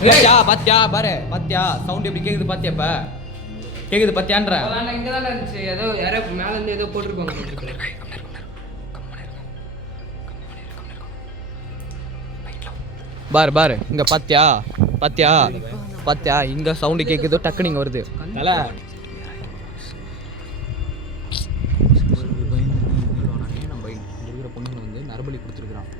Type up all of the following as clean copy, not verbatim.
பாத்தியா பாரு பாத்தியா சவுண்ட் எப்படி கேக்குது பாத்தியா இப்ப கேக்குது பாத்தியான்ற இங்க தான் இருந்துச்சு ஏதோ யாரோ மேல இருந்து ஏதோ போட்டுருப்பாங்க பாரு பாரு இங்க பாத்தியா பாத்தியா பாத்தியா இங்க சவுண்ட் கேக்குது டக்குனு இங்க வருது தல பொண்ணுங்க வந்து நரபலி கொடுத்துருக்குறான்.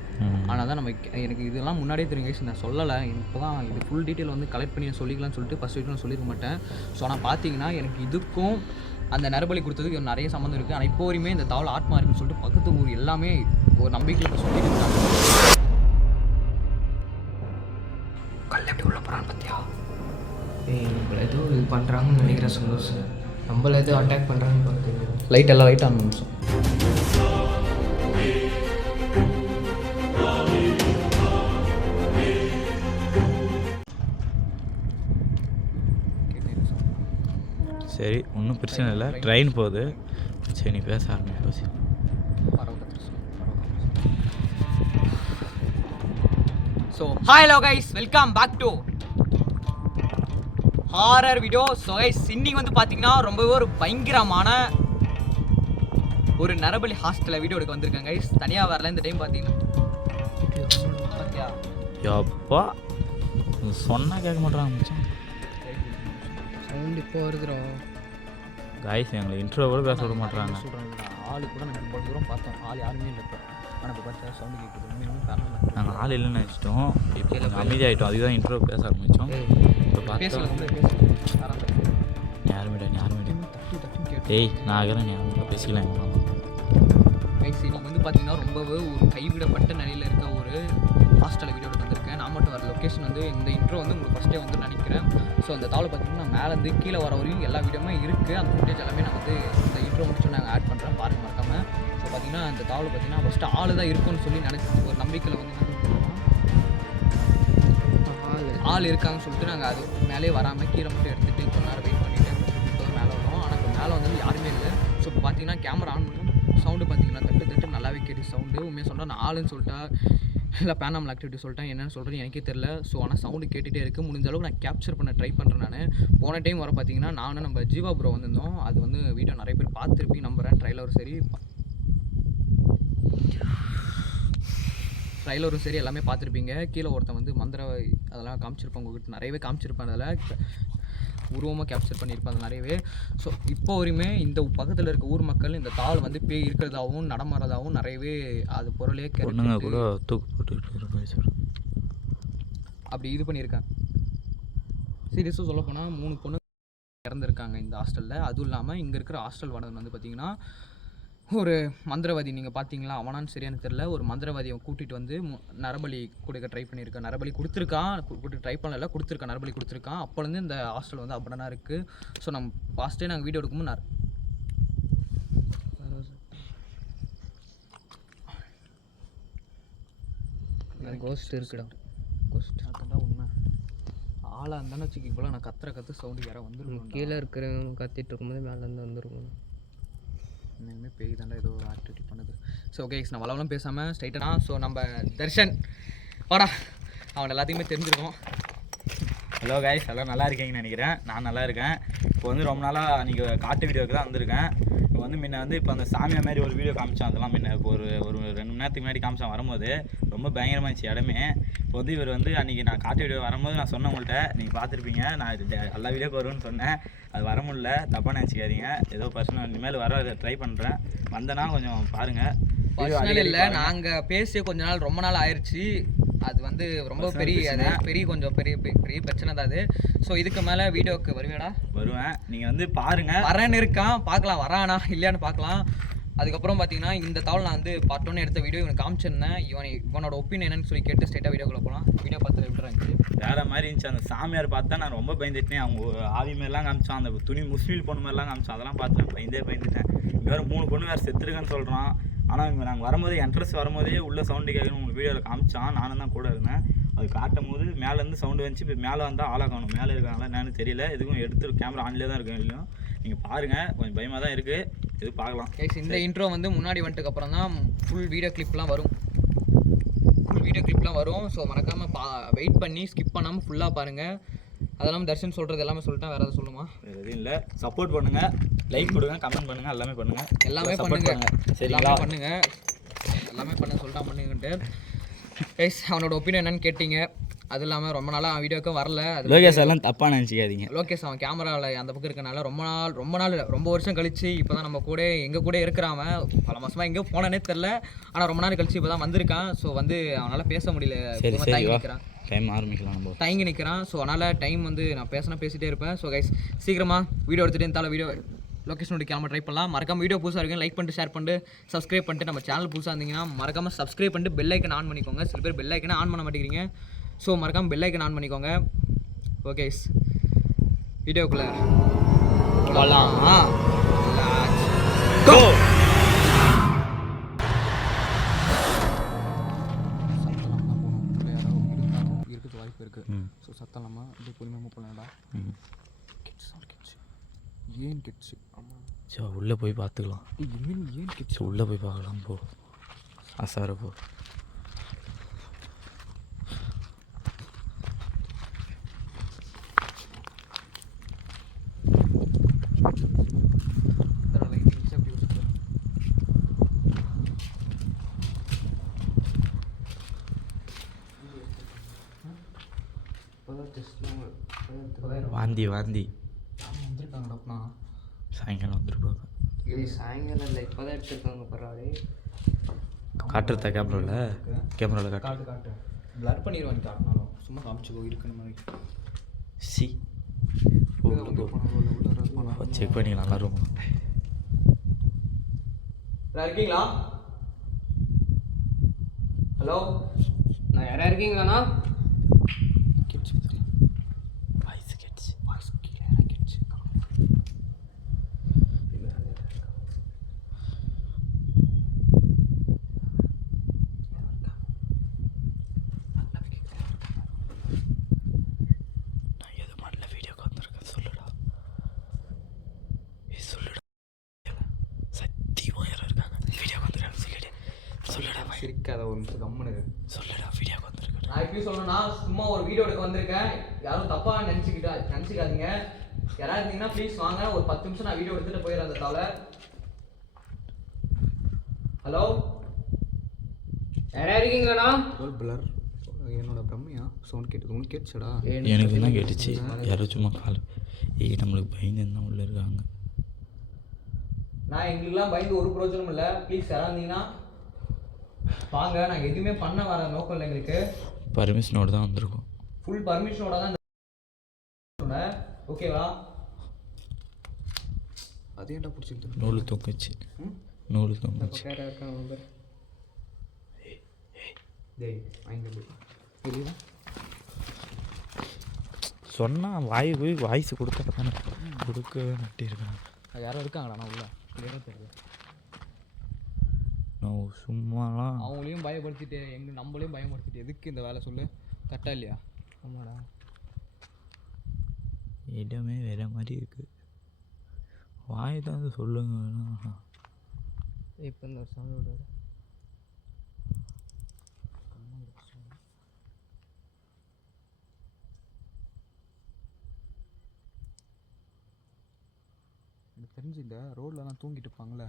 ஆனால் தான் நம்ம எனக்கு இதெல்லாம் முன்னாடியே தெரியும் நான் சொல்லலை. இப்போ தான் இது ஃபுல் டீட்டெயில் வந்து கலெக்ட் பண்ணி சொல்லிக்கலாம்னு சொல்லிட்டு ஃபஸ்ட் வீட்டில் நான் சொல்லியிருக்க மாட்டேன். ஸோ ஆனால் பார்த்தீங்கன்னா எனக்கு இதுக்கும் அந்த நரபலி கொடுத்ததுக்கு நிறைய சம்மந்தம் இருக்குது. ஆனால் இப்போ வரையுமே இந்த தவளை ஆத்மா இருக்குன்னு சொல்லிட்டு பக்கத்து ஊர் எல்லாமே ஒரு நம்பிக்கையில் சொல்லிட்டு இருக்காங்க. கல் எப்படி உள்ள போகிறான்னு பார்த்தியா? நம்மள ஏதோ இது பண்ணுறாங்கன்னு நினைக்கிறேன் சந்தோஷம். நம்மள ஏதோ அட்டாக் பண்ணுறாங்கன்னு பார்த்து லைட் எல்லாம் லைட் ஆன நிமிஷம். சரி ஒன்றும் பிரச்சனை இல்லை, ட்ரெயின் போகுது. சரி நீ பேச ஆரம்பிச்சு. So hi hello guys, welcome back to horror video. So guys இன்னைக்கு வந்து பார்த்தீங்கன்னா ரொம்பவே ஒரு பயங்கரமான ஒரு நரபலி ஹாஸ்டலில் வீடியோ எடுக்க வந்திருக்கேன் கைஸ். தனியாக வரல இந்த டைம் பார்த்தீங்கன்னா. எப்பா சொன்னால் கேட்க மாட்டாங்க மச்சான். சவுண்ட் இப்போ வருதுடா காய்ஸ். எங்களை இன்ட்ரோ கூட பேச விட மாட்டாங்க. சொல்கிறாங்க ஆளு கூட நாங்கள் ரொம்ப தூரம் பார்த்தோம், ஆள் யாருமே இல்லை. இப்போ ஆனால் இப்போ பார்த்தா சவுண்டு கேட்குது. உண்மையுமே காரணம் நாங்கள் ஆள் இல்லைன்னு நினச்சிட்டோம். இப்போ கொஞ்சம் அமைதியாகிட்டோம். அதுதான் இன்ட்ரோ பேச ஆரம்பித்தோம். இப்போ பார்த்தோம் யாருமேடா டேய் நான் ஆகிறேன் ஞாபகம் பேசிக்கலாம். கைஸ் இன்னைக்கு வந்து பார்த்தீங்கன்னா ரொம்பவே ஒரு கைவிடப்பட்ட நிலையில் இருக்க ஒரு ஹாஸ்டலில் வீடியோ எடுத்து வந்திருக்கேன். நான் மட்டும் வர லொக்கேஷன் வந்து இந்த இன்ட்ரோ வந்து உங்களுக்கு ஃபஸ்ட்டே வந்து நினைக்கிறேன். ஸோ அந்த தவளை பார்த்தீங்கன்னா மேலேருந்து கீழே வர வரையும் எல்லா வீடியோமே இருக்குது. அந்த ஃபுட்டேஜ் எல்லாமே நான் வந்து இந்த இன்ட்ரோ முடிச்சு நாங்கள் ஆட் பண்ணுறேன், பாருங்க மறக்காமல். ஸோ பார்த்தீங்கன்னா அந்த தவளை பார்த்தீங்கன்னா ஃபஸ்ட்டு ஆள் தான் இருக்கும்னு சொல்லி நினச்சி ஒரு நம்பிக்கையில் வந்து ஆள் இருக்காங்கன்னு சொல்லிட்டு நாங்கள் அது மேலே வராமல் கீழே மட்டும் எடுத்துகிட்டு கொஞ்ச நேரம் வெயிட் பண்ணிவிட்டு இப்போ மேலே வரோம். ஆனால் இப்போ மேலே வந்து யாருமே இல்லை. ஸோ இப்போ பார்த்தீங்கன்னா கேமரா ஆன் பண்ணி சவுண்டு பார்த்தீங்கன்னா தட்டு நல்லாவே கேட்டு சவுண்டு. உண்மையாக சொல்கிறேன் நான் ஆளுன்னு சொல்லிட்டா இல்லை பேனாமல் ஆக்டிவிட்டி சொல்லிட்டேன், என்னென்னு சொல்கிறது எனக்கே தெரில. ஸோ ஆனால் சவுண்டு கேட்டுகிட்டே இருக்குது. முடிஞ்ச அளவுக்கு நான் கேப்சர் பண்ண ட்ரை பண்ணுறேன். நான் போன டைம் வர பார்த்தீங்கன்னா நானும் நம்ம ஜீவா ப்ரோ வந்திருந்தோம். அது வந்து வீடியோ நிறைய பேர் பார்த்துருப்பீங்க நம்புகிறேன். ட்ரைலரும் சரி எல்லாமே பார்த்துருப்பீங்க. கீழே ஒருத்தன் வந்து மந்திர அதெல்லாம் காமிச்சிருப்பேன் உங்கள்கிட்ட, நிறையவே காமிச்சிருப்பேன். அதில் உருவமாக கேப்சர் பண்ணியிருப்பாங்க நிறையவே. ஸோ இப்போ வரையுமே இந்த பக்கத்தில் இருக்க ஊர் மக்கள் இந்த தாள் வந்து பேய் இருக்கிறதாகவும் நடமாறதாகவும் நிறையவே அது பொருளே கூட தூக்கு போட்டு அப்படி இது பண்ணியிருக்கேன். சீரியஸாக சொல்ல போனால் 3 பொண்ணு இறந்துருக்காங்க இந்த ஹாஸ்டலில். அதுவும் இல்லாமல் இங்கே இருக்கிற ஹாஸ்டல் வார்டன் வந்து பார்த்திங்கன்னா ஒரு மந்திரவாதி, நீங்கள் பார்த்தீங்களா அவனான்னு சரியானு தெரில, ஒரு மந்திரவாதியை கூட்டிகிட்டு வந்து நரபலி கொடுக்க ட்ரை பண்ணியிருக்கான். நரபலி கொடுத்துருக்கான், ட்ரை பண்ணல, கொடுத்துருக்கான், நரபலி கொடுத்துருக்கான். அப்போலேருந்து இந்த ஹாஸ்டல் வந்து அப்படின்னா இருக்குது. ஸோ நம்ம ஃபஸ்ட்டே நாங்கள் வீடியோ எடுக்கும்போது கோஸ்ட் இருக்குடா. கோஸ்ட் அதுதான் உண்மை. ஆளாக இருந்தாலும் வச்சுக்கி இப்போலாம் நான் கத்து சவுண்டு யாரை வந்துருக்கோம். கீழே இருக்கிறவங்க கத்திட்டு இருக்கும்போது மேலேருந்து வந்துருக்கும். இன்னுமே பேய் தாண்டா ஏதோ ஒரு ஆக்டிவிட்டி பண்ணுது. ஸோ ஓகே நான் வளவலாம் பேசாமல் ஸ்ட்ரைட்டாக. ஸோ நம்ம தர்ஷன் வாடா, அவன் எல்லாத்தையுமே தெரிஞ்சிருக்கோம். ஹலோ கைஸ், எல்லாம் நல்லா இருக்கீங்கன்னு நினைக்கிறேன். நான் நல்லா இருக்கேன். இப்போ வந்து ரொம்ப நாளாக நீங்கள் காட்டு வீடியோவுக்கு தான் வந்திருக்கேன். இப்போ வந்து முன்ன வந்து இப்போ அந்த சாமியா மாதிரி ஒரு வீடியோ காமிச்சான். அதெல்லாம் முன்ன இப்போ ஒரு 2 மணி நேரத்துக்கு முன்னாடி காமிச்சான். வரும்போது ரொம்ப பயங்கரமாக இருந்துச்சு இடமே. இப்போ வந்து இவர் வந்து அன்றைக்கி நான் காட்டு வீடியோ வரும்போது நான் சொன்னேன் உங்கள்கிட்ட, நீங்கள் பார்த்துருப்பீங்க, நான் எல்லா வீடியோக்கு வருவேன்னு சொன்னேன். அது வர முடியல, தப்பாக நினச்சிக்காதீங்க. ஏதோ பர்சனல் இனிமேல் வர ட்ரை பண்ணுறேன். வந்தேன்னா கொஞ்சம் பாருங்கள். பர்சனல் இல்லை, நாங்கள் பேசி கொஞ்ச நாள் ரொம்ப நாள் ஆயிடுச்சு. அது வந்து ரொம்ப கொஞ்சம் பெரிய பிரச்சனை தான் அது. ஸோ இதுக்கு மேலே வீடியோவுக்கு வருவேடா? வருவேன். நீங்கள் வந்து பாருங்கள். வரேன்னு இருக்கான், பார்க்கலாம் வரானா இல்லையான்னு பார்க்கலாம். அதுக்கப்புறம் பார்த்தீங்கன்னா இந்த தவளை நான் வந்து பார்ட் 1 எடுத்த வீடியோ இவனுக்கு காமிச்சிருந்தேன். இவனோட ஒப்பீனியன் என்னன்னு சொல்லி கேட்டு ஸ்ட்ரைட்டாக வீடியோக்குள்ளே போகலாம். வீடியோ பார்த்து விட்டுறாச்சு வேறு மாதிரி இருந்துச்சு. அந்த சாமியார் பார்த்தா நான் ரொம்ப பயந்துட்டேன். அவங்க ஆவி மாதிரிலாம் காமிச்சான், அந்த துணி முஸ்லீம் பொண்ணு மாதிரிலாம் காமிச்சான். அதெல்லாம் பார்த்து பயந்துட்டேன். வேறு 3 பொண்ணு வேறு செத்துருக்குன்னு சொல்கிறான். ஆனால் இங்கே நாங்கள் வரும்போது என்ட்ரன்ஸ் வரும்போதே உள்ள சவுண்டு கேட்கணும் உங்களுக்கு வீடியோவில் காமிச்சான். நானும் தான் கூட இருந்தேன். அது காட்டும் போது மேலேருந்து சவுண்டு வந்துச்சு. இப்போ மேலே வந்தால் ஆளாக காணும். மேலே இருக்காங்களா என்னன்னு தெரியல. எதுவும் எடுத்து கேமரா ஆன்லேயே தான் இருக்கும். இல்லையும் நீங்கள் பாருங்கள், கொஞ்சம் பயமாக தான் இருக்குது. எது பார்க்கலாம். இந்த இன்ட்ரோ வந்து முன்னாடி வந்துட்டுக்கு அப்புறம் தான் ஃபுல் வீடியோ கிளிப்லாம் வரும். ஃபுல் வீடியோ கிளிப்லாம் வரும். ஸோ மறக்காமல் வெயிட் பண்ணி ஸ்கிப் பண்ணாமல் ஃபுல்லாக பாருங்கள். அதெல்லாம் தர்ஷன் சொல்கிறது எல்லாமே சொல்லிட்டேன். வேறு எதாவது சொல்லுமா? வேறு எதுவும் இல்லை. சப்போர்ட் பண்ணுங்கள், லைக் கொடுங்க, கமெண்ட் பண்ணுங்கள், எல்லாமே பண்ணுங்கள். எல்லாமே பண்ணுங்கள், சரிங்களா? பண்ணுங்கள், எல்லாமே சொல்லிட்டா பண்ணுங்கன்ட்டு. கைஸ் அவனோட ஒப்பீனியன் என்னன்னு கேட்டிங்க. அது இல்லாமல் ரொம்ப நாளாக அவன் வீடியோக்கும் வரல. லோகேஷ் எல்லாம் தப்பாக நினச்சிக்காதீங்க. லோகேஷ் அவன் கேமராவில் அந்த பக்கம் இருக்கனால ரொம்ப நாள் ரொம்ப வருஷம் கழிச்சு இப்போ தான் நம்ம கூட எங்கள் கூட இருக்கிறான். பல மாதமாக எங்கேயோ போனானே தெரில. ஆனால் ரொம்ப நாள் கழிச்சு இப்போ தான் வந்திருக்கான். ஸோ வந்து அவனால் பேச முடியல, தயங்கி நிற்கிறான். டைம் ஆரம்பிக்கலாம், நம்ம தயங்கி நிற்கிறான். ஸோ அதனால் டைம் வந்து நான் பேசிட்டே இருப்பேன். ஸோ கைஸ் சீக்கிரமாக வீடியோ எடுத்துகிட்டு இருந்தாலும் வீடியோ லொக்கேஷனோட கேமரா ட்ரை பண்ணலாம். மறக்காம வீடியோ புதுசாக இருக்குன்னு லைக் பண்ணிட்டு ஷேர் பண்ணிட்டு சப்ஸ்கிரைப் பண்ணிட்டு நம்ம சேனல் புதுசாக இருந்தீங்கன்னா மறக்காமல் சப்ஸ்கிரைப் பண்ணிட்டு பெல் ஐக்கன் ஆன் பண்ணிக்கோங்க. சில பேர் பெல் ஐக்கனை ஆன் பண்ண மாட்டேங்கிறீங்க. ஸோ மறக்காமல் பெல் ஐக்கன் ஆன் பண்ணிக்கோங்க. ஓகே வீடியோக்குள்ளே போகலாம். இருக்குது வாய்ப்பு இருக்குது. ஸோ சத்தம் இல்லாமல் அப்படியே பொறுமையாக மூவ் பண்ணலாம்டா. ஏன் கிட்ஸு? ஆமாம், சோ உள்ளே போய் பார்த்துக்கலாம். ஏன் கிட்ஸு? உள்ளே போய் பார்க்கலாம். போ அசார போ. வாந்தி வந்துருக்காங்கடாப்பா. சாயங்காலம் வந்துருப்பாங்க. சாயங்காலம் இல்லை, இப்போ தான் எடுத்துருக்காங்க. பரவாயில்ல. காட்டுறதா கேமராவில் காட்டு பிளர் பண்ணிடுவாங்க. காட்டினாலும் சும்மா காமிச்சுக்கோ இருக்குன்னு மாதிரி. சி செக் பண்ணி நல்லா இருக்கும். இருக்கீங்களா? ஹலோ, நான் யாராக இருக்கீங்களாண்ணா? சிரிக்காத ஒரு நிமிஷம் கம்முனு சொல்லுடா, வீடியோக்கு வந்துருக்கேன். நான் எப்படி சொல்லணும்னா சும்மா ஒரு வீடியோ எடுக்க வந்திருக்கேன். யாரும் தப்பாக நினச்சிக்காதீங்க. யாராவது இருந்தீங்கன்னா ப்ளீஸ் வாங்க. ஒரு 10 நிமிஷம் நான் வீடியோ எடுத்துகிட்டு போயிடுறேன் அந்த தவிர. ஹலோ, யாராக இருக்கீங்களாண்ணா? பிளர் என்னோட பிரம்மையா சவுண்ட் கேட்டது உங்களுக்கு கேட்டுச்சடா? எனக்கு தான் கேட்டுச்சு. யாரும் சும்மா நம்மளுக்கு பயந்து தான் உள்ளே இருக்காங்க. நான் எங்களுக்குலாம் பயந்து ஒரு பிரோஜனம் இல்லை. ப்ளீஸ் யாராவது இருந்தீங்கன்னா வாங்க. நாங்கள் எதுவுமே பண்ண வர நோக்கம் இல்லை. எங்களுக்கு பர்மிஷனோடு தான் வந்திருக்கோம். ஃபுல் பர்மிஷனோட தான் சொன்னேன். ஓகேவா? அது ஏன்டா பிடிச்சிருக்கு? நூல் தொங்குச்சு. இருக்காங்க. சொன்னால் வாய்ஸ் கொடுத்தா தானே கொடுக்க நட்டிருக்காங்க. யாரும் இருக்காங்களா? நான் உள்ள கிளியராக தெரியுது. நான் சும்மாலாம் அவங்களையும் பயப்படுத்திட்டு நம்மளையும் பயப்படுத்திட்டு எதுக்கு இந்த வேலை சொல்லு? கரெக்டாக இல்லையா? ஆமாடா, இடமே வேற மாதிரி இருக்குது. வாய் தான் சொல்லுங்க. இப்போ இந்த சவுண்டோட எனக்கு தெரிஞ்சு இந்த ரோட்லலாம் தூங்கிட்டு இருப்பாங்களே,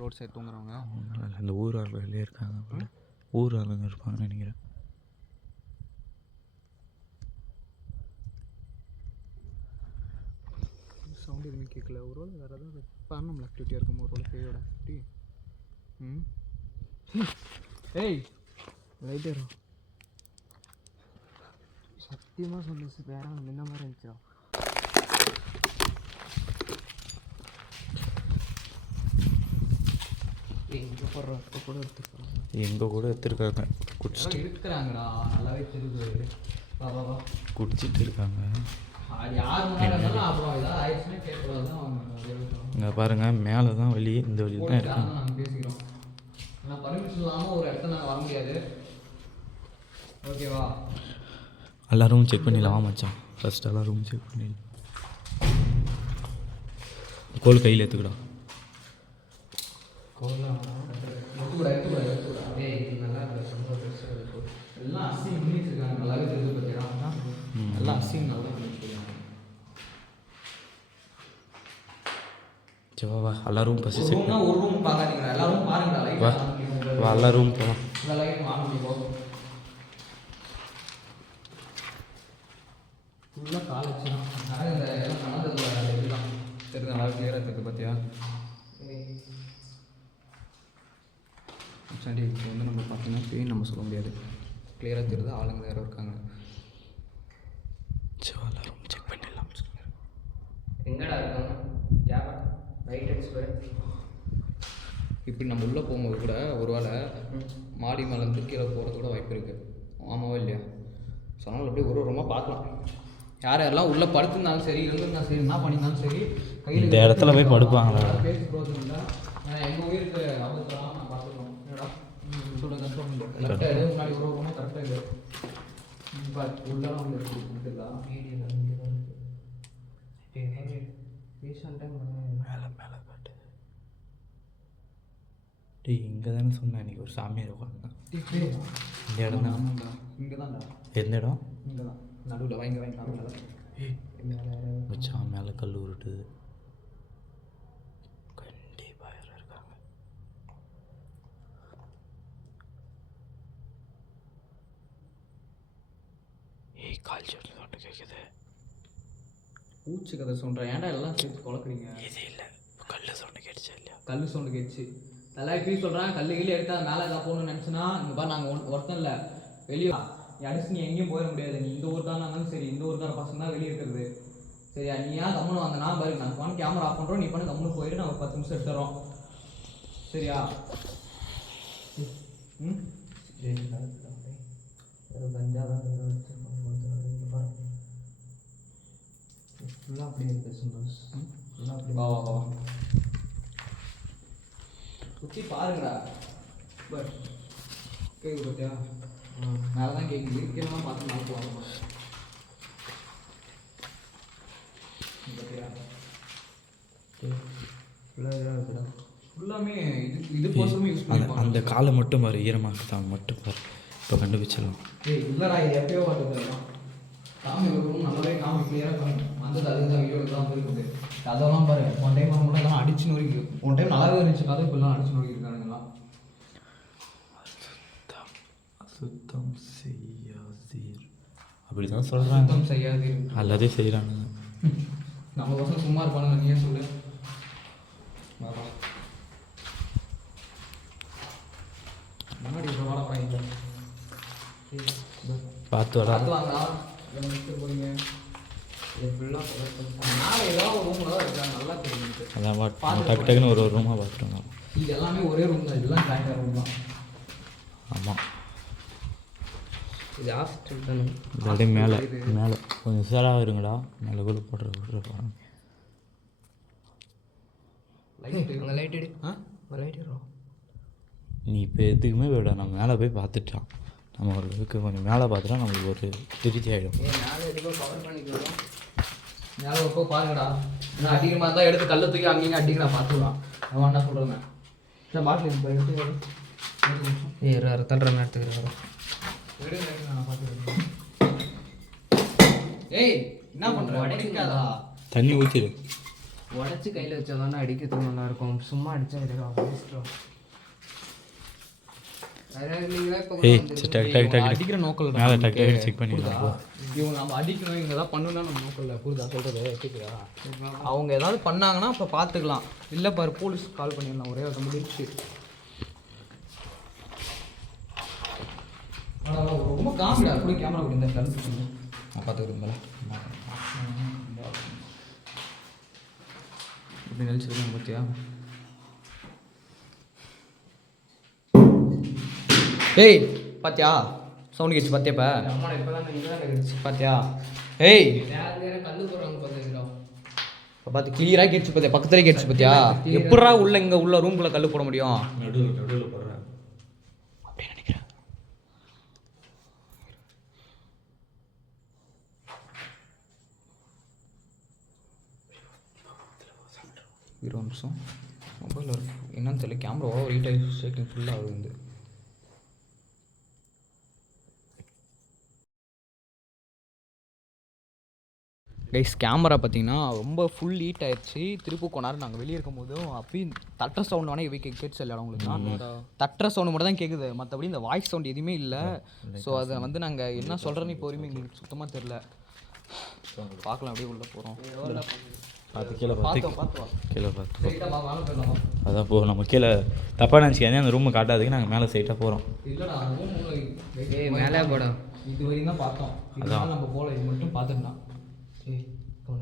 ரோட் சைடு தூங்குறவங்க. அந்த ஊர் ஆளுங்களே இருக்காங்க. ஊர் ஆளுங்க இருப்பாங்கன்னு நினைக்கிறேன். சவுண்ட் எதுவுமே கேட்கல. ஒரு ரோல் வேறு ஏதாவது paranormal ஆக்டிவிட்டியாக இருக்கும். ஒரு ரோல் பேயோட ஆக்டிவிட்டி. ஏய் ரைட் வரும். சத்தியமாக சொல்லுச்சு வேற முன்ன மாதிரி இருந்துச்சா? எங்கள் கூட எடுத்துருக்காங்க. குடிச்சிட்டு இருக்கிறாங்கடா, நல்லாவே தெரியுது. வா குடிச்சிட்டு இருக்காங்க. யார் முன்னாடி அப்புறம் ஏதாவது ஆயிடுச்சுன்னா கேட்கக்கூடாது. இங்கே பாருங்கள், மேலே தான் வழி, இந்த வழி தான் இருக்காங்க. நாங்கள் பேசிக்கிறோம். ஆனால் பர்மிஷன் இல்லாமல் ஒரு இடத்துல நாங்கள் வர முடியாது. ஓகேவா? எல்லா ரூம் செக் பண்ணிடலாம் மச்சான். ஃபர்ஸ்ட் எல்லா ரூம் செக் பண்ணிடலாம். கோல் கையில் எடுத்துக்கடா. கோல் எடுத்துக்கூடா. நல்லா எல்லாரும் பசி ஒரு ரூம்னா ஒரு ரூம் பார்க்காதீங்க, எல்லாரும் பாருங்கடா. லைட் வா வா எல்லா ரூம் போகலாம். இந்த லைட் ஆன் பண்ணி போகும். ஃபுல்லாக காலேஜ் தான். நிறைய இந்த எல்லாம் நடந்ததில்ல இதுதான் தெரியுது, நல்லா கிளியராக தெரியுது பார்த்தியா. சரி இப்போ வந்து நம்ம பார்த்தீங்கன்னா பேய் நம்ம சொல்ல முடியாது, கிளியராக தெரியுது, ஆளுங்க வேறு இருக்காங்க. சரி எல்லாரும் செக் பண்ணிடலாம். எங்கடா இருக்காங்க? யாரா ரைட் எக்ஸ்பர். இப்படி நம்ம உள்ளே போகும்போது கூட ஒரு வேளை மாடி மேலேருந்து கீழே போகிறது கூட வாய்ப்பு இருக்குது. ஆமாவா இல்லையா? ஸோ அதனால் அப்படியே ஒரு ரூமாக பார்க்கலாம். யார் யாரெல்லாம் உள்ளே படுத்துருந்தாலும் சரி, இருந்திருந்தாலும் சரி, என்ன பண்ணியிருந்தாலும் சரி, கையில் இந்த இடத்துல போய் படுப்பாங்களா? பேசி ப்ரோஜனம் இல்லை. ஏன்னா எங்கள் உயிருக்கு அவசரம் நான் பார்த்துக்கணும். என்னடா சொல்ல கன்ஃபார்ம் இல்லை. கரெக்டாக எது முன்னாடி ஒரு ரூமாக கரெக்டாக இல்லை. உள்ளலாம் வந்து இருக்குதா ரீசெண்டாக மேலே மேலே காட்டு. டேய் இங்கே தானே சொன்னேன் இன்றைக்கி ஒரு சாமியார் உட்காந்து. இந்த இடம் தான். இங்கே தான்டா. எந்த இடம்? இங்கே தான் நடுவில் வாங்கி வச்சான் மேலே கல் உருட்டுது. கண்டிப்பாக யாரும் இருக்காங்க. ஏய் கால் சவுண்ட் சவுண்டு கேட்குது. பூச்சி கதை சொல்கிறேன், ஏன்டா எல்லாம் சேர்த்து குழக்குறீங்க? இது இல்லை கல் சவுண்டு கேட்டுச்சா இல்லையா? கல் சவுண்டு கேட்டுச்சு. எல்லாம் இப்படி சொல்கிறேன், கல் கீழே எடுத்தால் மேலே எதாவது போகணும்னு நினச்சினா இங்கே பாரு, நாங்கள் ஒருத்தன் இல்லை வெளியே அடிச்சு நீ எங்கேயும் போயிட முடியாது. நீ இந்த ஊர் தான் இருந்தாலும் சரி, இந்த ஊருக்கார பசங்க தான் வெளியே இருக்கிறது. சரியா? நீ ஏன் கம்முன்னு வந்தனா பாரு, நான் ஃபோன் கேமரா ஆஃப் பண்ணுறோம், நீ பண்ணி கம்முன்னு போயிட்டு நான் ஒரு 10 நிமிஷம் எடுத்துறோம். சரியா? ம் ஃபுல்லாக அப்படியே இருக்குது சந்தோஷ். ஃபுல்லாக அப்படி வா வா வா சுற்றி பாருங்கடா. பட் கேட்குது பார்த்தியா? மேலே தான் கேட்குது, கீழே பார்த்து நாளைக்கு வாங்க பார்த்தியா? ஃபுல்லாக இதாக இருக்குடா. ஃபுல்லாமே இது கோசமே யூஸ் அந்த பண்ணி அந்த காலை மட்டும் பாரு, ஈரமாக தான் மட்டும் பாரு. இப்போ கண்டுபிடிச்சிடலாம். ஏய் இல்லைடா, இது எப்பயோ வருது. காமி வைக்கணும், நல்லாவே காமி கிளியராக காமி வந்தது. அதுதான் வீடியோ தான் இருக்குது. அதெல்லாம் பாரு, ஒன் டைம் வரும்போது எல்லாம் அடிச்சு நோக்கி, ஒன் டைம் நல்லாவே இருந்துச்சு கதை, இப்பெல்லாம் அடிச்சு நோக்கி இருக்கானுங்களாம். சுத்தம் செய்யாதீர் அப்படி தான் சொல்கிறாங்க. சுத்தம் செய்யாது எல்லாத்தையும் செய்கிறானுங்க. நம்ம பசங்க சும்மா இருப்பானுங்க, நீயே சொல்லு. முன்னாடி இப்போ வாழ போகிறீங்க, பார்த்து வர. பார்த்து வாங்கடா. போகிறீங்க இது ஃபுல்லாக மேலே ஏதாவது ஒரு ரூமில் தான் இருக்காங்க, நல்லா தெரியுது. அதான் டக்கு டக்குன்னு ஒரு ரூமாக பார்த்துட்டு. இது எல்லாமே ஒரே ரூம் தான், இதெல்லாம் ஜாயிண்ட் ரூம் தான். ஆமாம் இது ஹாஸ்பிட்டல் தானே? இது அப்படியே மேலே மேலே கொஞ்சம் உஷாராக இருங்கடா. மேலே கூட போடுற போகிறேன். அங்கே லைட் எடு. அங்கே லைட் எடுறோம். நீ இப்போ எதுக்குமே விட நான் மேலே போய் பார்த்துட்டான். நம்ம ஒரு கொஞ்சம் மேலே பார்த்துட்டா நம்மளுக்கு ஒரு திருப்தி ஆகிடும். மேலே எதுக்கோ கவர் பண்ணிக்கலாம். மேலே எப்போ பாருங்கடா, நான் அடிக்கிற மாதிரி தான் எடுத்து கல்லை தூக்கி அங்கேயும் அடிக்க நான் பார்த்துக்கலாம். அவன் என்ன சொல்கிறேன், சரி பாட்டில் இப்போ எடுத்து ஏறு தள்ளுற நேரத்துக்கு நான் பார்த்துக்கிறேன். ஏய் என்ன பண்ணுற, அடிக்காதா? தண்ணி ஊற்றிடு. உடச்சி கையில் வச்சா தானே அடிக்கிறது நல்லா இருக்கும். சும்மா அடித்தா எதுவும் ஏய் சரி டக்கு டக்கு டக்கு அடிக்கிற நோக்கம் மேலே டக்கு டக்கு செக் பண்ணிடலாம். இவங்க நம்ம அடிக்கணும், இவங்க ஏதாவது பண்ணணும்னா நம்ம நோக்கம் இல்லை. புரியுதா சொல்கிறது? கேட்குதா? அவங்க ஏதாவது பண்ணாங்கன்னா அப்போ பார்த்துக்கலாம். இல்லை பாரு, போலீஸ் கால் பண்ணிடலாம். ஒரே ஒரு முடிச்சு ரொம்ப காமிடா. அப்படி கேமரா கொடுங்க, கருத்து நான் பார்த்துக்கிறேன். இப்படி நினச்சிருக்கேன் பார்த்தியா? ஏய் பாத்தியா சவுண்ட் கேட்ச்சு பார்த்தியா? இப்போ பார்த்தியா? ஏய் கல்லு போடுறாங்க பார்த்துக்கிறோம். இப்போ பார்த்து கிளியராக கேட்ச்சு பார்த்தியா? பக்கத்துலேயே கேட்ச்சு பார்த்தியா? எப்படா உள்ள இங்கே உள்ள ரூம்குள்ளே கல் போட முடியும்? நடுவில் போடுறேன் அப்படின்னு நினைக்கிறேன். ஒரு நிமிஷம், மொபைல் இருக்கு என்னன்னு தெரியல, கேமரா ஓவர் ஹீட் ஆகி ஷேக்கிங் ஃபுல்லாக ஆகுது. கைஸ் கேமரா பார்த்தீங்கன்னா ரொம்ப ஃபுல் ஹீட் ஆயிடுச்சு. திருப்பி கொண்டாரு நாங்கள் வெளியே இருக்கும் போதும் அப்பயும் தட்டுற சவுண்ட் வேணால் இவை கேட்ச்சு இல்லை உங்களுக்கு தட்டுற சவுண்டு மட்டும் தான் கேட்குது, மற்றபடி இந்த வாய்ஸ் சவுண்ட் எதுவுமே இல்லை. ஸோ அதை வந்து நாங்கள் என்ன சொல்கிறேன்னு இப்போ வரையும் எங்களுக்கு சுத்தமாக தெரில. பார்க்கலாம் அப்படியே உள்ளே போகிறோம். பார்த்து கீழே பார்த்து கீழே பார்த்து போயிடலாமா? அதான் போ நம்ம கீழே தப்பாக நினச்சிக்காதே அந்த ரூமை காட்டாதுக்கு நாங்கள் மேலே சைட்டாக போகிறோம். இல்லைடா மேலே போடும். இது வரையும் தான் பார்த்தோம், இதெல்லாம் நம்ம போகல, இது மட்டும் பார்த்துட்டோம்.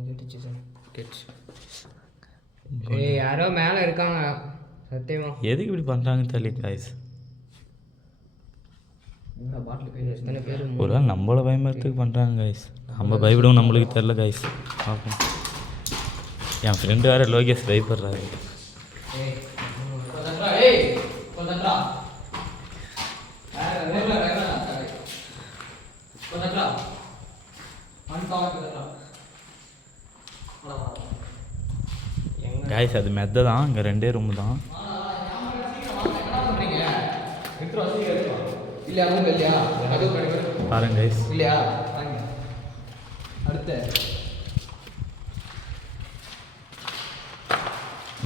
கேட்டுச்சு சார். கேட்ச்சு. யாரோ மேலே இருக்காங்க சத்தியமா. எதுக்கு இப்படி பண்ணுறாங்கன்னு தெரியல காய்ஸ். எத்தனை பேர் ஒரு வேளை நம்மள பயமுறத்துக்கு பண்ணுறாங்க காய்ஸ். நம்ம பயப்படவும் நம்மளுக்கு தெரில காய்ஸ். பார்ப்போம். என் ஃப்ரெண்டு வேறு லோகேஷ் பயப்படுறாரு. காய்ஸ் அது மெத்த தான், இங்கே 2 ரூமு தான். பாருங்க கைஸ். இல்லையா அடுத்து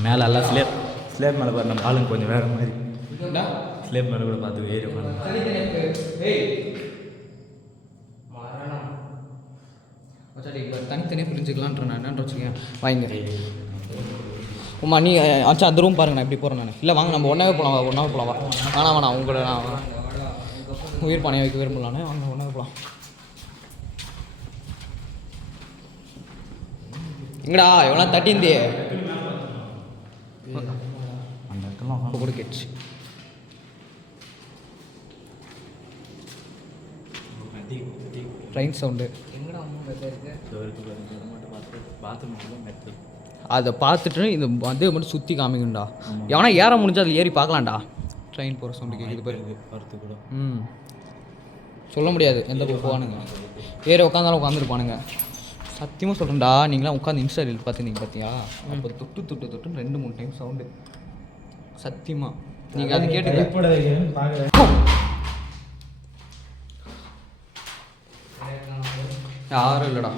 மேலே எல்லாம் ஸ்லேப் மேலே பாரு. நம்ம ஆளுங்க கொஞ்சம் வேறு மாதிரி ஸ்லேப் மேலே கூட பார்த்து ஏறி தனித்தனியாக பிரிஞ்சுக்கலான்ற நான் என்னன்ற வச்சுக்கேன். வாங்க உமா நீ ஆச்சா அந்த ரூம் பாருங்க. நான் எப்படி போகிறேன் நான். இல்லை வாங்க நம்ம ஒன்றாவே போகலாம். ஒன்றாவே போகலாம். வேணாம் உங்களை நான் உயிர் பணையை வைக்க விரும்பலான்னு வாங்க ஒன்றாவே போகலாம். எங்கடா எவ்வளோ தட்டிந்தே அந்த இடத்துல கூட கேட்டுச்சு. ட்ரெயின் சவுண்டு அதை பார்த்துட்டு இது வந்து மட்டும் சுற்றி காமிக்கும்டா. எவனா ஏற முடிஞ்சா அதில் ஏறி பார்க்கலாம்டா. ட்ரெயின் போகிற சவுண்டு கேட்குது பாரு. சொல்ல முடியாது எந்த பக்கம் போவானுங்க. ஏறி உட்காந்தாலும் உட்காந்துருப்பானுங்க. சத்தியமாக சொல்கிறேன்டா, நீங்களாம் உட்காந்து இன்ஸ்டா ரீல் பார்த்துருந்தீங்க பார்த்தியா? அப்போ தொட்டு 2-3 டைம் சவுண்டு. சத்தியமாக நீங்கள் அது கேட்டு யாரும் இல்லைடா.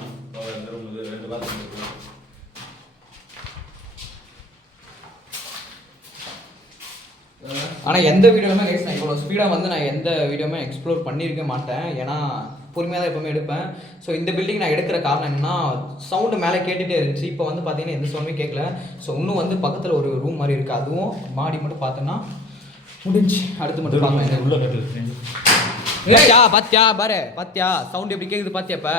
ஆனால் எந்த வீடியோவுமே கைஸ் நான் இவ்வளோ ஸ்பீடாக வந்து நான் எந்த வீடியோவுமே எக்ஸ்ப்ளோர் பண்ணியிருக்க மாட்டேன். ஏன்னா பொறுமையாக தான் எப்போவுமே எடுப்பேன். ஸோ இந்த பில்டிங் நான் எடுக்கிற காரணம் என்னன்னா சவுண்டு மேலே கேட்டுகிட்டே இருந்துச்சு. இப்போ வந்து பார்த்தீங்கன்னா எந்த சவுண்டுமே கேட்கல. ஸோ இன்னும் வந்து பக்கத்தில் ஒரு ரூம் மாதிரி இருக்குது, அதுவும் மாடி மட்டும் பார்த்தோன்னா முடிஞ்சு. அடுத்து மட்டும் பார்ப்பேன் உள்ள கட்டு பாத்தியா பாரு. பாத்தியா சவுண்ட் எப்படி கேட்குது பாத்தியா? இப்போ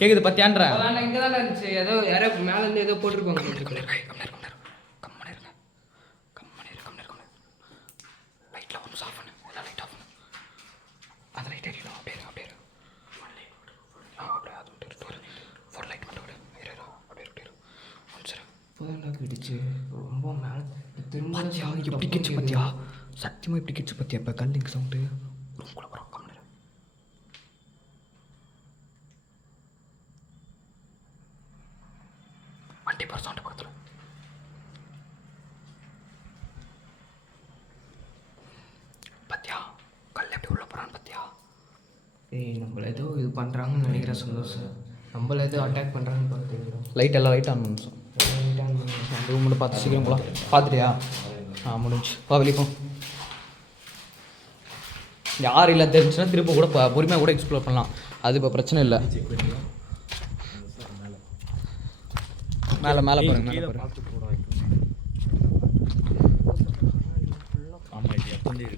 கேட்குது பாத்தியான்ற இங்கே தானே இருந்துச்சு. ஏதோ யாரோ மேலேருந்து ஏதோ போட்டிருப்பாங்க. ரொம்ப மேலே திரும்ப எப்படி கிச்சு பத்தியா? சத்தியமாக எப்படி கிச்சு பத்தியா? இப்போ கல்லிங் சவுண்டு ரூம்குள்ளே போகிறோம். கம்மில் வண்டி போகிற சவுண்டு பக்கத்தில். பத்தியா கல் எப்படி உள்ளே போகிறான்னு பத்தியா? நம்மள ஏதோ இது பண்ணுறாங்கன்னு நினைக்கிறேன் சந்தோஷம். நம்மள ஏதோ அட்டாக் பண்ணுறாங்கன்னு பார்த்துக்கிறோம். லைட் எல்லாம் லைட் ஆன் நிமிஷம் ரூம் மட்டும் பார்த்து சீக்கிரம் போகலாம். பார்த்துட்டியா? முடிஞ்சு வா வெளியே போ. யார் இல்லை தெரிஞ்சுன்னா திரும்ப கூட பொறுமையாக கூட எக்ஸ்ப்ளோர் பண்ணலாம். அது இப்போ பிரச்சனை இல்லை. மேலே மேலே பாருங்க மேலே பாருங்க.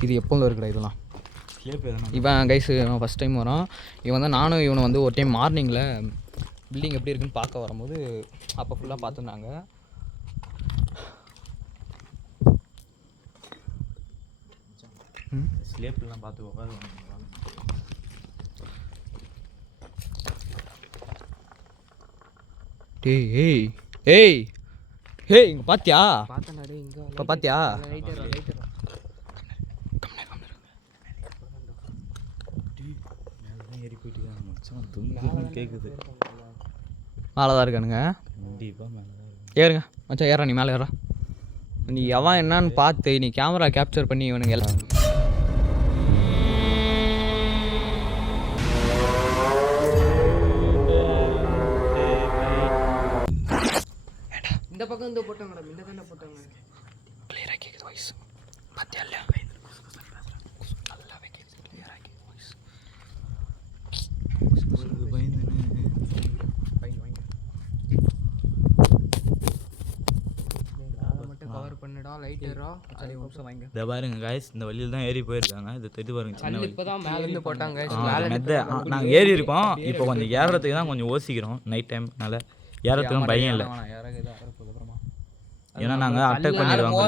இது எப்போதும் இருக்குடா இதெல்லாம். இவன் கைஸ் இவன் ஃபஸ்ட் டைம் வரான். இவன் வந்து நானும் இவனை வந்து ஒரு டைம் மார்னிங்கில் பில்டிங் எப்படி இருக்குன்னு பார்க்க வரும்போது அப்போ ஃபுல்லாக பார்த்துருந்தாங்க. ஸ்லேப்லாம் பார்த்து உட்காந்து டேய் ஏய் ஏய் ஏய் இங்கே பார்த்தியா? இப்போ பார்த்தியா? கேட்குது. மேலே தான் இருக்கானுங்க. கண்டிப்பாக மேலே தான் ஏறுங்க மச்சான், ஏறா நீ மேலே ஏறா. நீ எவன் என்னன்னு பார்த்து நீ கேமரா கேப்சர் பண்ணி இவனுங்க எல்லாம் இந்த போட்டாங்கடா இந்த தானே போட்டாங்க. கிளியராக கேட்குது வாய்ஸ் பார்த்தியா இல்லையா? நல்லாவே கேட்குது கிளியராக கேட்குது வாய்ஸ். மட்டும் கவர் பண்ணிடா லைட் ஏறா. சரி ஒரு நிமிஷம் வாங்க. இதை பாருங்க காய்ஸ், இந்த வழியில் தான் ஏறி போயிருக்காங்க. இது தெட்டு பாருங்க சின்ன வழி. இப்போதான் மேல இருந்து போட்டாங்க. மெத்த நாங்கள் ஏறி இருக்கோம். இப்போ கொஞ்சம் ஏறுறதுக்கு தான் கொஞ்சம் யோசிக்கிறோம் நைட் டைம்னால. ஏறத்துக்கும் பயம் இல்லை, ஏன்னா நாங்கள் அட்டை பண்ணிடுவாங்க.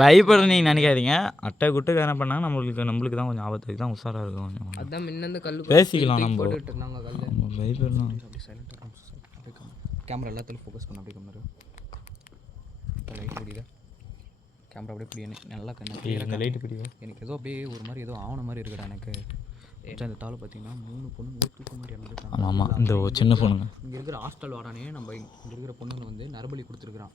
பயப்படுறீங்க நினைக்காதீங்க. அட்டை குட்டு என்ன பண்ணாங்க நம்மளுக்கு தான் கொஞ்சம் ஆபத்துக்கு தான் உஷாராக இருக்கும். கொஞ்சம் அதான் முன்னந்து கல் பேசிக்கலாம். நம்ம போட்டுட்டு இருந்தாங்க கல். பயப்படலாம். கேமரா எல்லாத்துலையும் ஃபோக்கஸ் பண்ண அப்படியே கம்மிரு. லைட் பிடிக்குதா? கேமரா அப்படியே பிடி. நல்லா இந்த லைட்டு பிடிக்கும். எனக்கு ஏதோ அப்படியே ஒரு மாதிரி ஏதோ ஆவண மாதிரி இருக்குடா எனக்கு. அந்த தாள் பார்த்தீங்கன்னா 3 பொண்ணுங்க தூக்க மாதிரி இறந்துருக்காங்க. ஆமாம், இந்த சின்ன பொண்ணுங்க. இங்கே இருக்கிற ஹாஸ்டல் வாடானே நம்ம இங்கே இருக்கிற பொண்ணுங்களை வந்து நரபலி கொடுத்துருக்குறான்.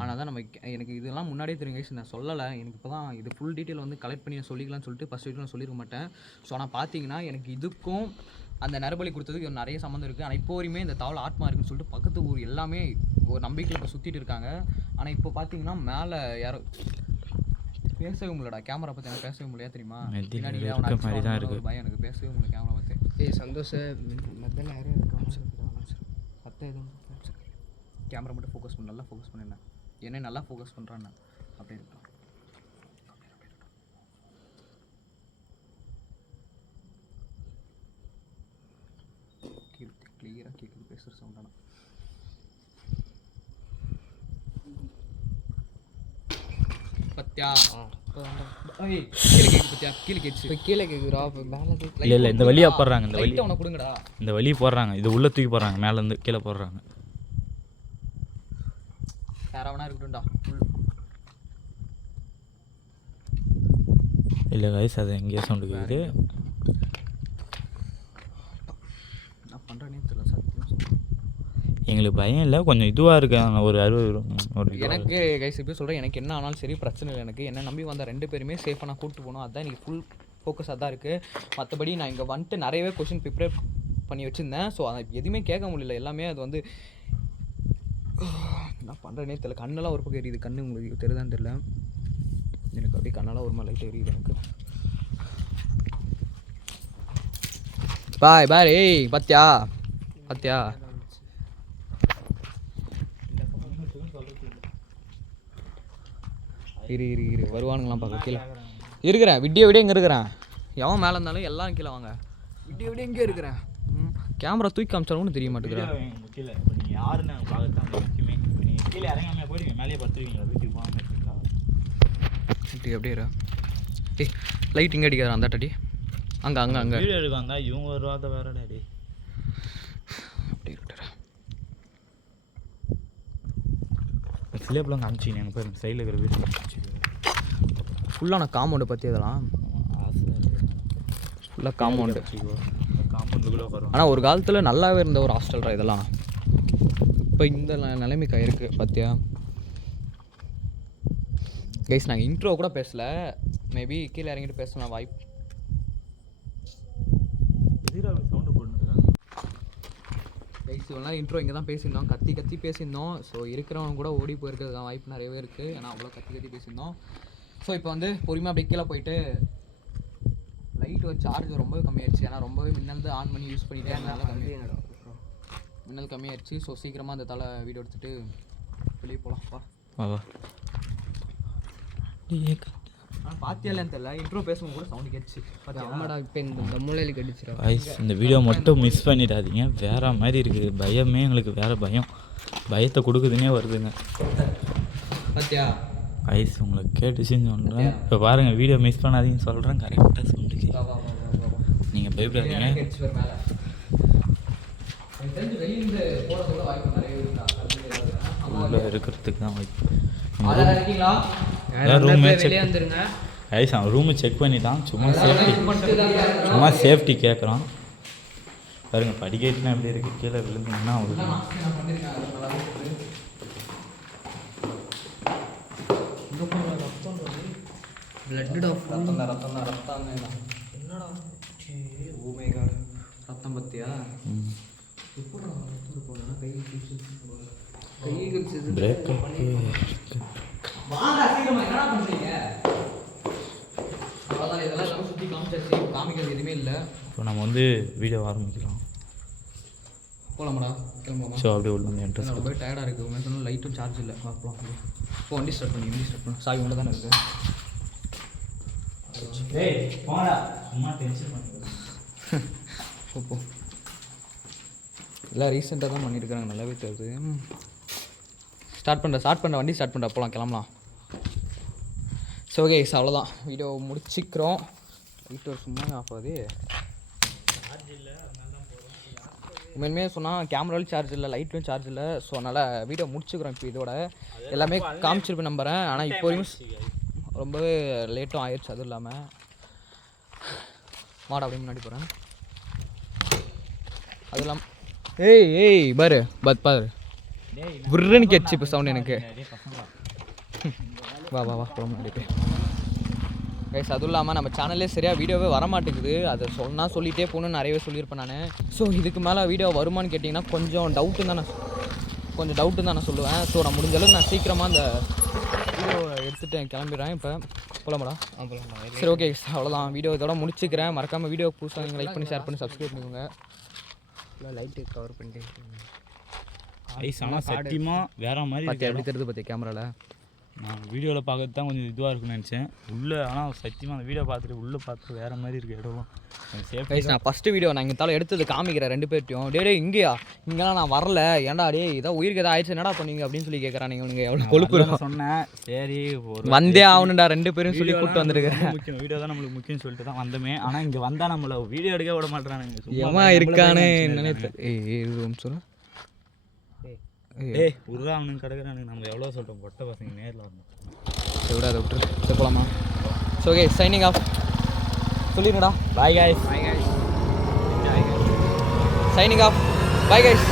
ஆனால் தான் நம்ம எனக்கு இதெல்லாம் முன்னாடியே தெரியும் கைஸ், நான் சொல்லலை. எனக்கு இப்போ தான் இது ஃபுல் டீட்டெயில் வந்து கலெக்ட் பண்ணி நான் சொல்லிக்கலாம்னு சொல்லிட்டு ஃபஸ்ட் வீட்டில் நான் சொல்லியிருக்க மாட்டேன். ஸோ ஆனால் பார்த்தீங்கன்னா எனக்கு இதுக்கும் அந்த நரபலி கொடுத்ததுக்கு நிறைய சம்மந்தம் இருக்குது. ஆனால் இப்போ வரையுமே இந்த தாவல் ஆத்மா இருக்குன்னு சொல்லிட்டு பக்கத்து ஊர் எல்லாமே ஒரு நம்பிக்கையில் இப்போ சுற்றிட்டு இருக்காங்க. ஆனால் இப்போ பார்த்தீங்கன்னா மேலே யாரோ பேசவே முடியலடா. கேமரா பற்றி எனக்கு பேசவே முடியாது தெரியுமா? பின்னாடி பயம் எனக்கு பேசவே முடியல கேமரா பற்றி. ஏய் சந்தோஷ் மத்த நேரம் இருக்காங்க. பத்த எதுவும் கேமரா மட்டும் ஃபோக்கஸ் பண்ண, நல்லா ஃபோக்கஸ் பண்ணேன். என்ன நல்லா ஃபோக்கஸ் பண்ணுறான்னு அப்படியே இருக்கலாம். கிளியராக கேட்குது பேசுகிற சவுண்டானா. பத்தியா கீழே கேட்ச்சு. இப்போ கீழே கேட்குறா. இப்போ மேலே இல்லை இல்லை, இந்த வழியாக போடுறாங்க. இந்த வழி அவனை கொடுங்கடா. இந்த வழி போடுறாங்க. இது உள்ளே தூக்கி போடுறாங்க, மேலேருந்து கீழே போடுறாங்க. யாராவனா இருக்கட்டும்டா. இல்லை வயசு அது எங்கேயோ சவுண்டு கேட்குது. நான் பண்ணுறேனே தெரியல சத்தியம். எங்களுக்கு பயம் இல்லை, கொஞ்சம் இதுவாக இருக்காங்க. ஒரு 60 ஒரு எனக்கு கைஸ் இப்போ சொல்கிறேன், எனக்கு என்ன ஆனாலும் சரி பிரச்சனை இல்லை. எனக்கு என்ன நம்பி வந்த 2 பேருமே சேஃபாக நான் கூப்பிட்டு போகணும். அதுதான் எனக்கு ஃபுல் ஃபோக்கஸ் அதான் இருக்குது. மற்றபடி நான் இங்கே வந்துட்டு நிறையவே கொஷின் ப்ரிப்பேர் பண்ணி வச்சுருந்தேன். ஸோ அதை எதுவுமே கேட்க முடியல. எல்லாமே அது வந்து நான் பண்ணுறேனே தெரியல. கண்ணெல்லாம் ஒரு பக்கம் எரியுது. கண்ணு உங்களுக்கு தெரியுதான்னு தெரியல. எனக்கு அப்படியே கண்ணெல்லாம் ஒரு மாதிரி லைட்டாக எரியுது எனக்கு. பாய் பாய். ஏய் பாத்தியா பாத்தியா இரு வருவானுங்களாம் பார்க்க. கீழே இருக்கிறேன். விடிய இங்கே இருக்கிறேன். எவன் மேலே இருந்தாலும் எல்லாரும் கீழே வாங்க. விடிய இங்கே இருக்கிறேன். கேமரா தூக்கி காமிச்சாலும் தெரிய மாட்டேங்கிறா. கீழே இப்போ நீங்கள் யாருன்னு பார்க்கத்தான் முக்கியமே. இப்போ நீங்கள் கீழே இறங்காமல் போயிடுவீங்க, மேலேயே படுத்துருவீங்களா? வீட்டுக்கு போகாமல் இருக்கீங்களா? அப்படியே ஏய் லைட் இங்கே அடிக்காதா அந்த அடி. அங்கே வீடியோ எடுக்காந்தா இவங்க ஒரு வார்த்தை வேற டாடி. அப்படி இருக்கா சிலேப்லாம் காமிச்சிங்க. எங்கள் போய் சைடில் இருக்கிற வீடு ஃபுல்லாக நான் காம்பவுண்டு பற்றி அதெல்லாம் ஃபுல்லாக காம்பவுண்டு கூட வரும். ஆனால் ஒரு காலத்தில் நல்லாவே இருந்த ஒரு ஹாஸ்டல்ரா இதெல்லாம். இப்போ இந்த நிலைமைக்கு ஆயிருக்கு பார்த்தியா கைஸ். நாங்கள் இன்ட்ரோ கூட பேசலை. மேபி கீழே இறங்கிட்டு பேசலாம் வாய்ப்பு. சவுண்டு போட்டுருக்காங்க கைஸ். இவெல்லாம் இன்ட்ரோ இங்கே தான் பேசியிருந்தோம். கத்தி பேசியிருந்தோம். ஸோ இருக்கிறவங்க கூட ஓடி போயிருக்கிறதுக்கான வாய்ப்பு நிறையவே இருக்குது. ஏன்னா அவ்வளோ கத்தி பேசியிருந்தோம். ஸோ இப்போ வந்து பொறுமையாக அப்படியே கீழே போயிட்டு லைட் ஒரு சார்ஜ் ரொம்ப கம்மியாயிடுச்சு. ஏன்னா ரொம்பவே மின்னல் தான் ஆன் பண்ணி யூஸ் பண்ணிட்டே அதனால மின்னல் கம்மியாயிடுச்சு. ஸோ சீக்கிரமாக அந்த தலை வீடியோ எடுத்துகிட்டு வெளியே போகலாம். வா ஆனால் பார்த்தியாலேன்னு தெரியல. இன்ட்ரோ பேசும்போது கூட சவுண்டு கேட்டுச்சு. ஆமாடா. இப்போ இந்த மூலையில் கடிச்சிடும். இந்த வீடியோ மட்டும் மிஸ் பண்ணிடாதீங்க. வேறு மாதிரி இருக்குது. பயமே எங்களுக்கு வேறு பயம். பயத்தை கொடுக்குதுன்னே வருதுங்க. பார்த்தியா ஐஸ் உங்களுக்கு கேட்டுச்சுன்னு சொல்கிறேன். இப்போ பாருங்கள், வீடியோ மிஸ் பண்ணாதீங்கன்னு சொல்கிறேன். கரெக்டாக சொல்லிச்சு. நீங்கள் பயப்படாதீங்க. உள்ளே இருக்கிறதுக்கு தான் வாய்ப்பு. ஐஸ் அவன் ரூமு செக் பண்ணிட்டான். சும்மா சேஃப்டி கேட்குறான். பாருங்கள் படிக்கட்டுனா எப்படி இருக்குது. கீழே விழுந்தீங்கன்னா அவங்களுக்கு ரத்தம் பத்தியா பிரேக்கப்பு வாங்க சீக்கிரமா என்னடா பண்றீங்க? அவ்வளோதான் இதெல்லாம் எல்லாம் சுற்றி காமிச்சாச்சு, காமிக்கிறது எதுவுமே இல்லை. இப்போ நம்ம வந்து வீடியோ ஆரம்பிக்கலாம். போகலாமாடா கிளம்பலாமா? ஸோ அப்படியே உள்ள வந்து என்ட்ரன்ஸ் ரொம்ப டயர்டாக இருக்குது. உண்மையாக சொன்னால் லைட்டும் சார்ஜ் இல்லை. பார்க்கலாம். இப்போ வண்டி ஸ்டார்ட் பண்ணு. சாவி ஒன்று தானே இருக்குது. ஏய் போடா சும்மா டென்ஷன் பண்ணுங்க. போ எல்லாம் ரீசெண்டாக தான் பண்ணியிருக்காங்க, நல்லாவே தெரியுது. ஸ்டார்ட் பண்ணுற வண்டி ஸ்டார்ட் பண்ணுற போகலாம், கிளம்பலாம். ஸோ கைஸ் அவ்வளோதான், வீடியோ முடிச்சிக்கிறோம். லைட் ஒரு சும்மா ஆஃப் ஆகுது. உண்மையுமே சொன்னால் கேமராவில் சார்ஜ் இல்லை, லைட்லையும் சார்ஜ் இல்லை. ஸோ அதனால் வீடியோ முடிச்சுக்கிறோம். இப்போ இதோட எல்லாமே காமிச்சிருப்பேன் நம்புகிறேன். ஆனால் இப்போ வரைக்கும் ரொம்பவே லேட்டும் ஆயிடுச்சு. அதுவும் இல்லாமல் மாடா அப்படியே முன்னாடி போகிறேன். அதுவும் இல்லாமல் ஏய் பாரு பாரு விருன்னு கேட்ச்சு இப்போ சவுண்ட் எனக்கு. வா போக முன்னாடி போய் கைஸ். அதுவும் இல்லாமல் நம்ம சேனல்லே சரியாக வீடியோவே வரமாட்டேங்குது. அதை சொல்லிகிட்டே போகணுன்னு நிறையவே சொல்லியிருப்பேன் நான். ஸோ இதுக்கு மேலே வீடியோ வருமானு கேட்டிங்கன்னா கொஞ்சம் டவுட்டு தான் நான் சொல்லுவேன். ஸோ நான் முடிஞ்ச அளவுக்கு நான் சீக்கிரமாக அந்த வீடியோ எடுத்துகிட்டு கிளம்பிடுறேன். இப்போ போகலாமாடா? சரி ஓகே, அவ்வளோதான். வீடியோ இதோட முடிச்சுக்கிறேன். மறக்காமல் வீடியோ புதுசாக நீங்கள் லைக் பண்ணி ஷேர் பண்ணி சப்ஸ்கிரைப் பண்ணிக்கோங்க. லைட்டு கவர் பண்ணிட்டு ஐஸ் ஆனால் சத்தியமாக வேற மாதிரி பார்த்து எப்படி தெரியுது பார்த்தியா கேமராவில்? நான் வீடியோவில் பார்க்கறது தான் கொஞ்சம் இதுவாக இருக்குன்னு நினச்சேன். உள்ளே ஆனால் சத்தியமாக அந்த வீடியோ பார்த்துட்டு உள்ளே பார்த்து வேறு மாதிரி இருக்குது இடம்லாம். கைஸ் நான் ஃபஸ்ட்டு வீடியோ நான் இங்கே தலை எடுத்தது காமிக்கிறேன் 2 பேர்ட்டையும். டே இங்கேயா? இங்கெல்லாம் நான் வரல. ஏன்டா டே இதான் உயிருக்கு எதாவது ஆயிடுச்சு என்னடா பண்ணீங்க அப்படின்னு சொல்லி கேட்குறான். நீங்கள் எவ்வளோ கொழுப்பு சொன்னேன். சரி வந்தே ஆகணும்டா 2 பேரும் சொல்லி கூப்பிட்டு வந்துருக்கேன். முக்கியம் வீடியோ தான் நம்மளுக்கு முக்கியம்னு சொல்லிட்டு தான் வந்தோமே. ஆனால் இங்கே வந்தால் நம்மளை வீடியோ எடுக்க விட மாட்டேறானுங்க. ஏமா இருக்கானே என்னன்னு சொல்ல. ஏய் உருவா அவனுக்கு கிடக்குறானுங்க. நம்ம எவ்வளோ சொல்கிறோம் பொட்டை பசங்க நேரில் வரணும். விட அதை விட்டுரு. சரி போகலாமா? ஸோ ஓகே சைனிங் ஆஃப் சொல்லிடுங்கடா. Bye guys. Signing off. Bye guys.